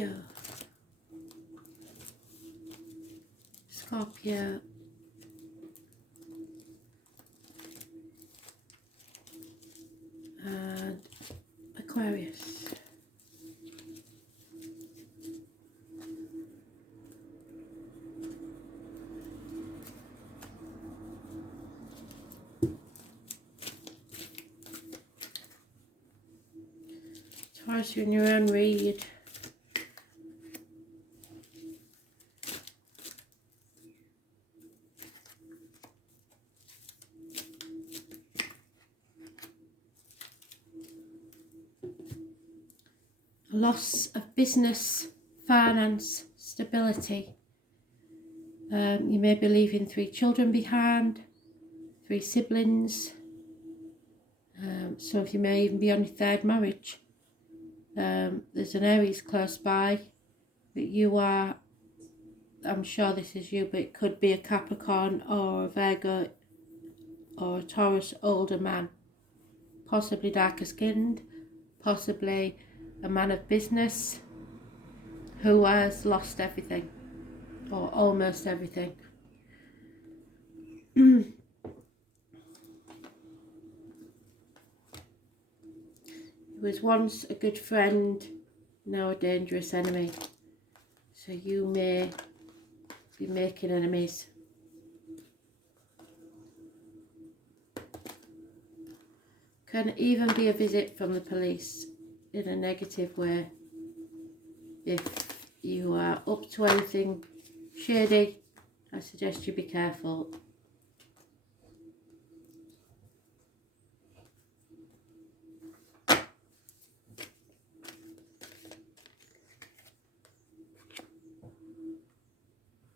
Leo, Scorpio, and Aquarius. Taurus, you're in your own read. Loss of business, finance, stability. You may be leaving 3 children behind, 3 siblings. Some of you may even be on your 3rd marriage. There's an Aries close by that you are, I'm sure this is you, but it could be a Capricorn or a Virgo or a Taurus older man, possibly darker skinned, possibly a man of business who has lost everything or almost everything. He was once a good friend, now a dangerous enemy. So you may be making enemies. Can even be a visit from the police in a negative way. If you are up to anything shady, I suggest you be careful.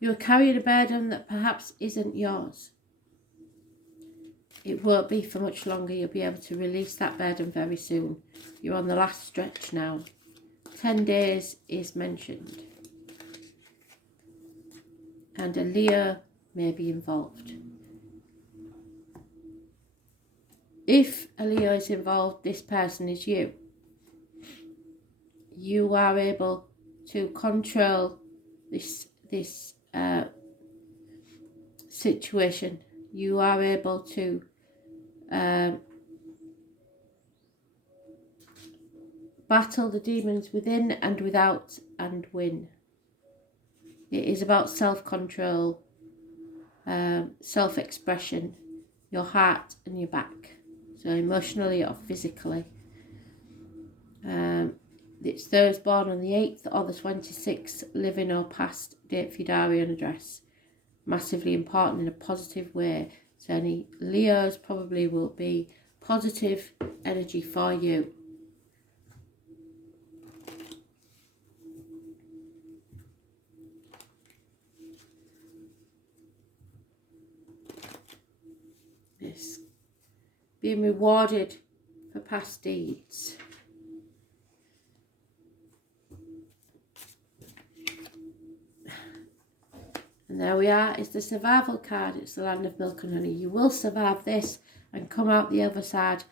You're carrying a burden that perhaps isn't yours. It won't be for much longer. You'll be able to release that burden very soon. You're on the last stretch now. 10 days is mentioned. And a Leo may be involved. If a Leo is involved, this person is you. You are able to control this situation. You are able to battle the demons within and without and win. It is about self-control, self-expression, your heart and your back. So emotionally or physically. It's those born on the 8th or the 26th, living or past, date for your diary and address. Massively important in a positive way. So any Leos probably will be positive energy for you. Yes. Being rewarded for past deeds. And there we are, it's the survival card. It's the land of milk and honey. You will survive this and come out the other side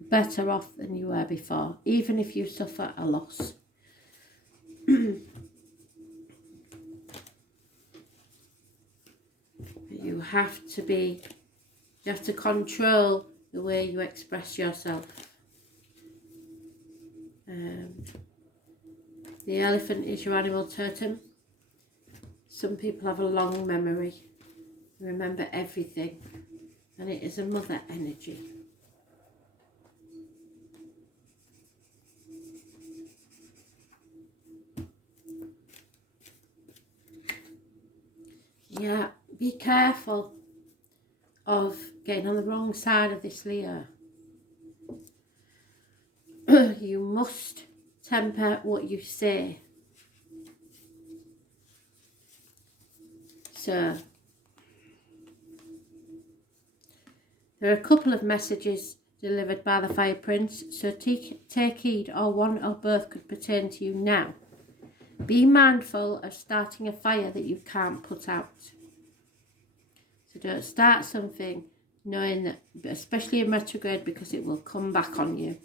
better off than you were before, even if you suffer a loss. You have to control the way you express yourself. The elephant is your animal totem. Some people have a long memory, remember everything, and it is a mother energy. Yeah, be careful of getting on the wrong side of this Leo. You must temper what you say. So, there are a couple of messages delivered by the Fire Prince, so take heed, or one or both could pertain to you now. Be mindful of starting a fire that you can't put out. So don't start something knowing that, especially in retrograde, because it will come back on you.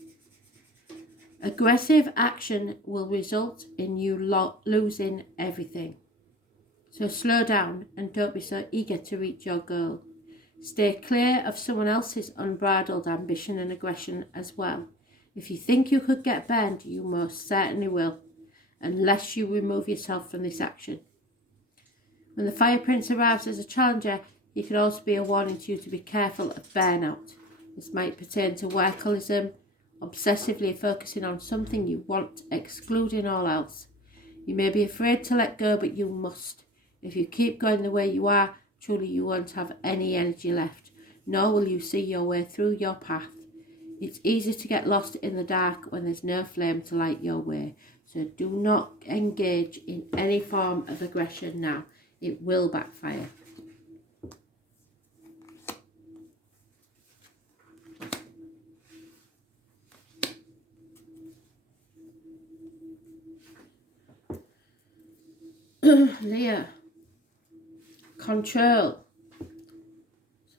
Aggressive action will result in you losing everything. So slow down and don't be so eager to reach your goal. Stay clear of someone else's unbridled ambition and aggression as well. If you think you could get burned, you most certainly will, unless you remove yourself from this action. When the Fire Prince arrives as a challenger, he can also be a warning to you to be careful of burnout. This might pertain to workaholism, obsessively focusing on something you want, excluding all else. You may be afraid to let go, but you must. If you keep going the way you are, truly you won't have any energy left, nor will you see your way through your path. It's easy to get lost in the dark when there's no flame to light your way, so do not engage in any form of aggression now. It will backfire. Leo. Control.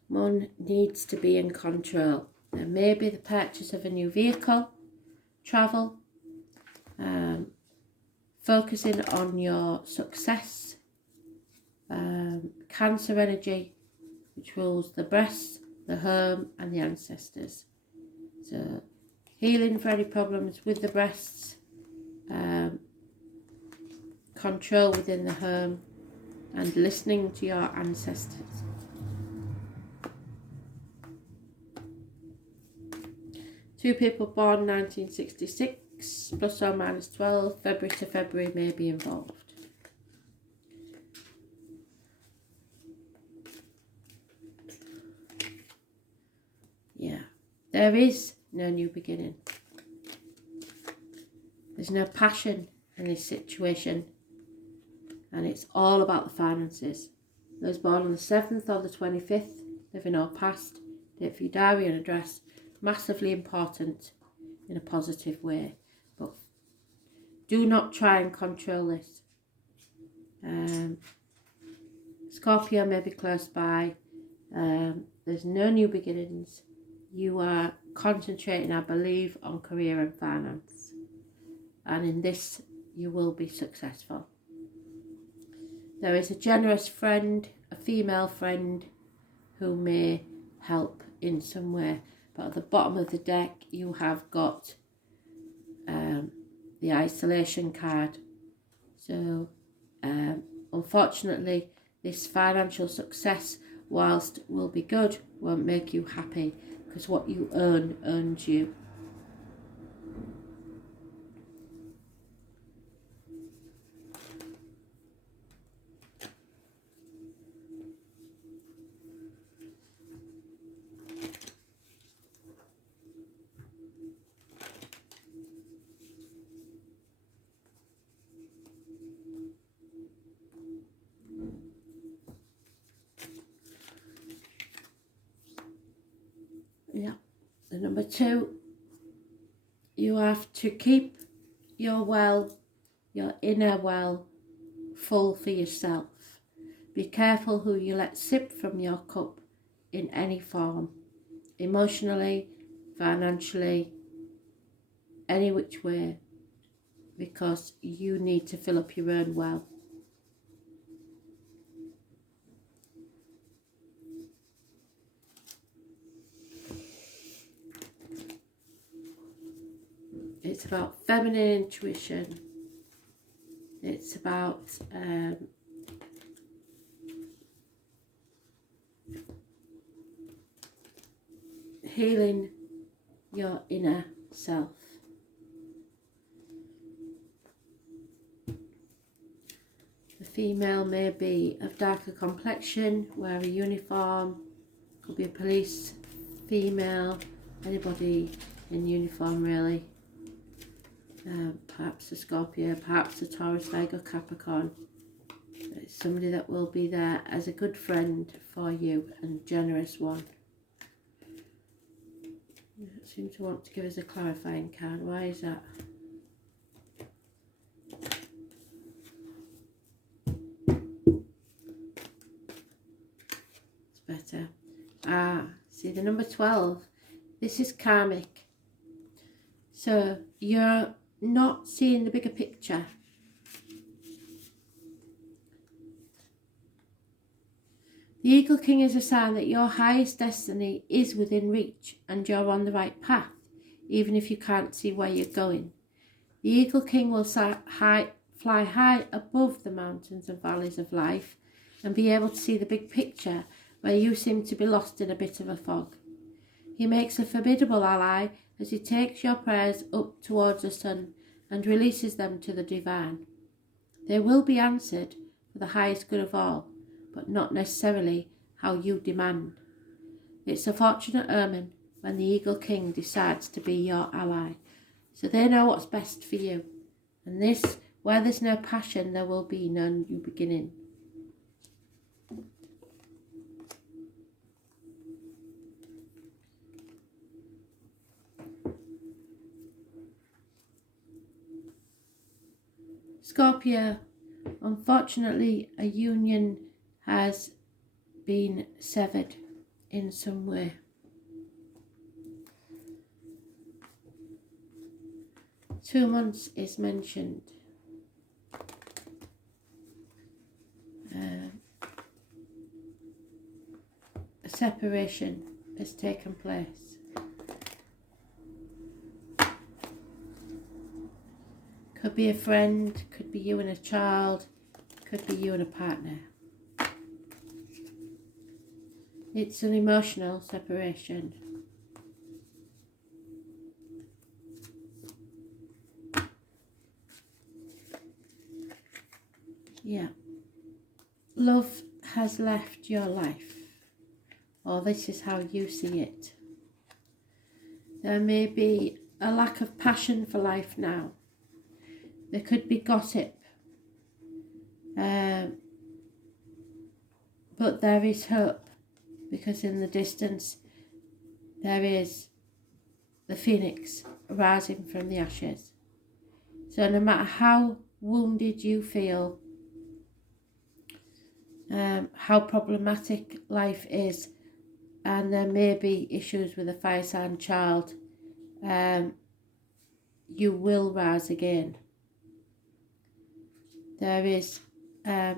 Someone needs to be in control. There may be the purchase of a new vehicle, travel, focusing on your success, Cancer energy, which rules the breasts, the home and the ancestors. So healing for any problems with the breasts, control within the home, and listening to your ancestors. Two people born 1966, plus or minus 12, February to February may be involved. Yeah, there is no new beginning. There's no passion in this situation, and it's all about the finances. Those born on the 7th or the 25th, living or past, date for your diary and address, massively important in a positive way, but do not try and control this. Scorpio may be close by. There's no new beginnings. You are concentrating, I believe, on career and finance, and in this you will be successful. There is a generous friend, a female friend, who may help in some way. But at the bottom of the deck, you have got the isolation card. So, unfortunately, this financial success, whilst will be good, won't make you happy, because what you earn earns you. Yeah. The number 2, you have to keep your well, your inner well, full for yourself. Be careful who you let sip from your cup in any form, emotionally, financially, any which way, because you need to fill up your own well. It's about feminine intuition. It's about healing your inner self. The female may be of darker complexion, wear a uniform, could be a police female, anybody in uniform really. Perhaps a Scorpio, perhaps a Taurus, Virgo, Capricorn. It's somebody that will be there as a good friend for you and generous one. I seem to want to give us a clarifying card. Why is that? It's better. See the number 12. This is karmic. So you're not seeing the bigger picture. The Eagle King is a sign that your highest destiny is within reach and you're on the right path, even if you can't see where you're going. The Eagle King will fly high above the mountains and valleys of life and be able to see the big picture where you seem to be lost in a bit of a fog. He makes a formidable ally as he takes your prayers up towards the sun and releases them to the divine. They will be answered for the highest good of all, but not necessarily how you demand. It's a fortunate omen when the Eagle King decides to be your ally, so they know what's best for you. And this, where there's no passion, there will be no new beginning. Scorpio, unfortunately, a union has been severed in some way. 2 months is mentioned. A separation has taken place. Could be a friend, could be you and a child, could be you and a partner. It's an emotional separation. Yeah. Love has left your life, or this is how you see it. There may be a lack of passion for life now. There could be gossip, but there is hope, because in the distance there is the phoenix rising from the ashes. So no matter how wounded you feel, how problematic life is, and there may be issues with a fire sign child, you will rise again. There is a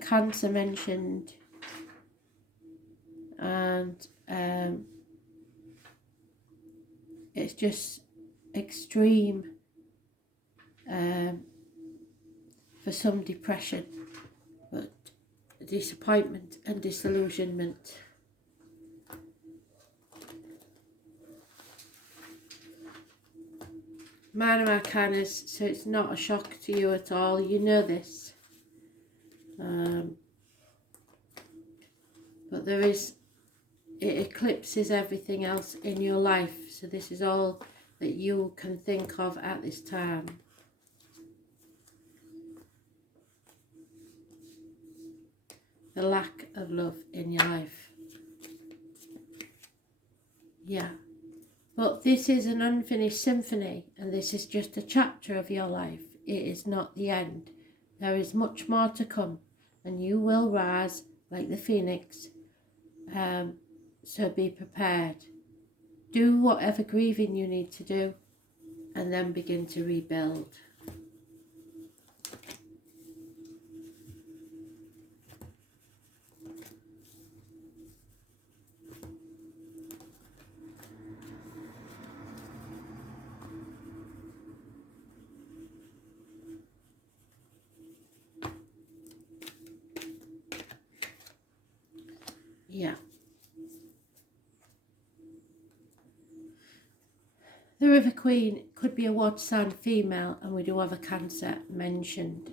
Cancer mentioned, and it's just extreme for some depression, but disappointment and disillusionment. Minor arcanas, so it's not a shock to you at all. You know this. But there is, it eclipses everything else in your life. So this is all that you can think of at this time. The lack of love in your life. Yeah. But this is an unfinished symphony, and this is just a chapter of your life. It is not the end. There is much more to come, and you will rise like the phoenix. So be prepared. Do whatever grieving you need to do, and then begin to rebuild. Yeah. The River Queen could be a water sign female, and we do have a Cancer mentioned.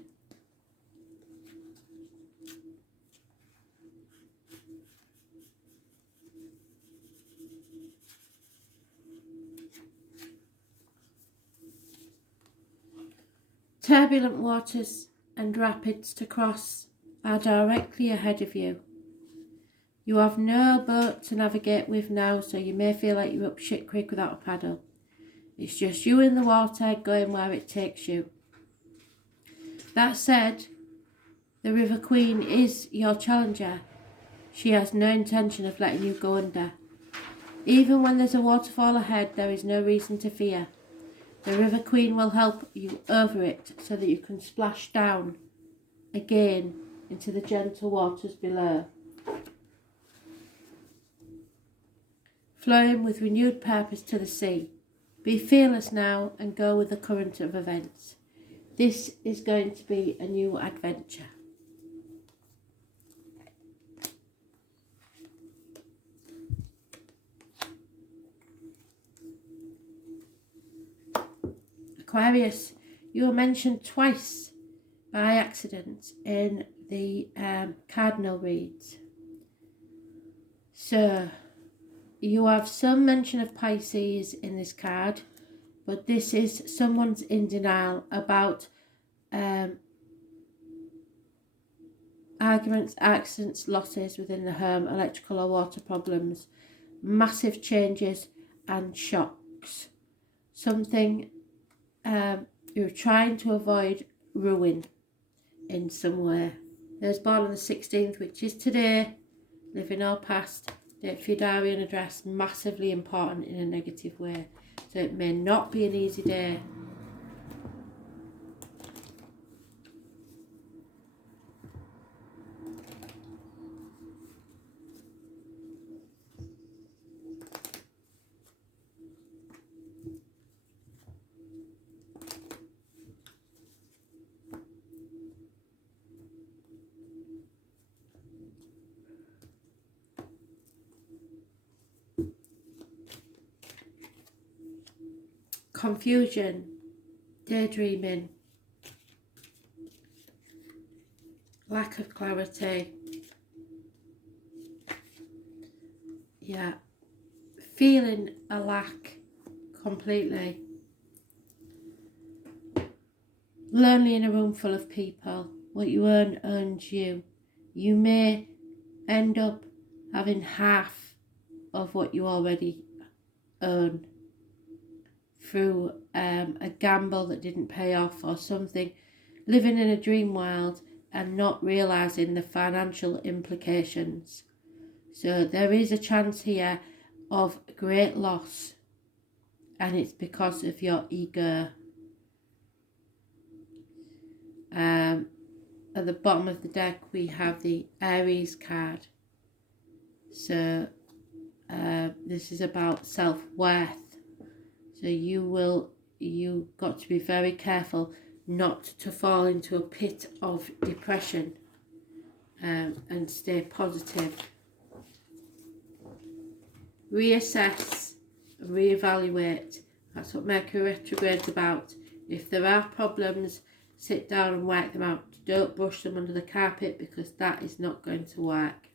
Turbulent waters and rapids to cross are directly ahead of you. You have no boat to navigate with now, so you may feel like you're up shit creek without a paddle. It's just you in the water going where it takes you. That said, the River Queen is your challenger. She has no intention of letting you go under. Even when there's a waterfall ahead, there is no reason to fear. The River Queen will help you over it so that you can splash down again into the gentle waters below, flowing with renewed purpose to the sea. Be fearless now and go with the current of events. This is going to be a new adventure. Aquarius, you were mentioned twice by accident in the cardinal reads. So, you have some mention of Pisces in this card, but this is someone's in denial about arguments, accidents, losses within the home, electrical or water problems, massive changes and shocks. Something you're trying to avoid ruin in some way. They was born on the 16th, which is today, living or past, date for your diary and address, massively important in a negative way. So it may not be an easy day. Confusion, daydreaming, lack of clarity, yeah, feeling a lack completely, lonely in a room full of people. What you earn earns you. You may end up having half of what you already earn through a gamble that didn't pay off or something, living in a dream world and not realising the financial implications. So there is a chance here of great loss, and it's because of your ego. At the bottom of the deck we have the Aries card. So this is about self-worth. So you've got to be very careful not to fall into a pit of depression, and stay positive. Reassess, reevaluate. That's what Mercury retrograde's about. If there are problems, sit down and work them out. Don't brush them under the carpet, because that is not going to work.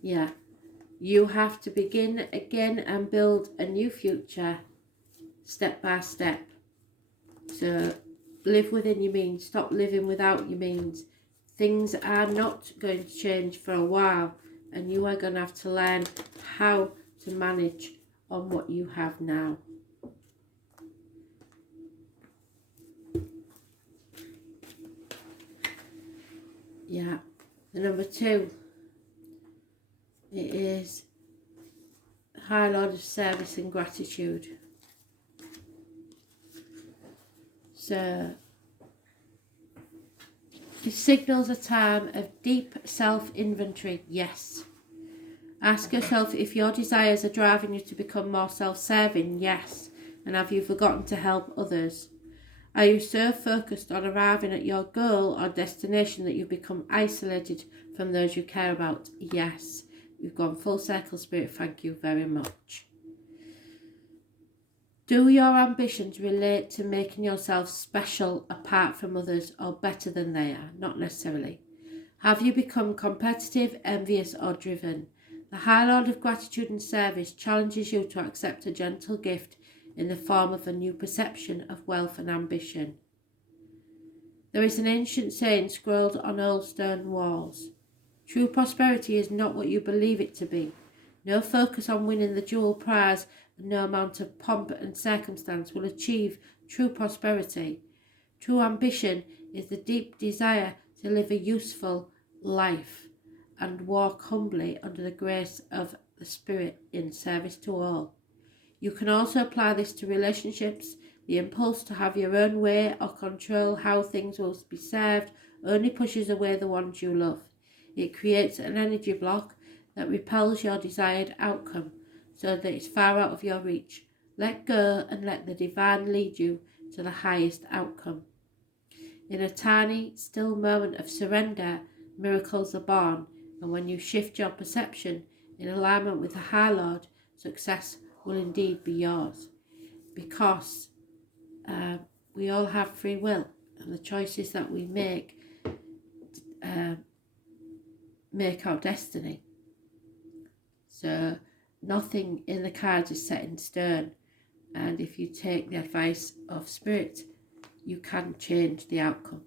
Yeah, you have to begin again and build a new future step by step. So live within your means, stop living without your means. Things are not going to change for a while, and you are going to have to learn how to manage on what you have now. Yeah, the number 2, it is High Lord of Service and Gratitude. So it signals a time of deep self-inventory, yes. Ask yourself if your desires are driving you to become more self-serving, yes. And have you forgotten to help others? Are you so focused on arriving at your goal or destination that you become isolated from those you care about? Yes. You've gone full circle, Spirit. Thank you very much. Do your ambitions relate to making yourself special apart from others, or better than they are? Not necessarily. Have you become competitive, envious or driven? The High Lord of Gratitude and Service challenges you to accept a gentle gift in the form of a new perception of wealth and ambition. There is an ancient saying scrolled on old stone walls. True prosperity is not what you believe it to be. No focus on winning the jewel prize and no amount of pomp and circumstance will achieve true prosperity. True ambition is the deep desire to live a useful life and walk humbly under the grace of the Spirit in service to all. You can also apply this to relationships. The impulse to have your own way or control how things will be served only pushes away the ones you love. It creates an energy block that repels your desired outcome so that it's far out of your reach. Let go and let the divine lead you to the highest outcome. In a tiny, still moment of surrender, miracles are born, and when you shift your perception in alignment with the High Lord, success will indeed be yours. Because we all have free will, and the choices that we make our destiny. So nothing in the cards is set in stone, and if you take the advice of Spirit, you can change the outcome.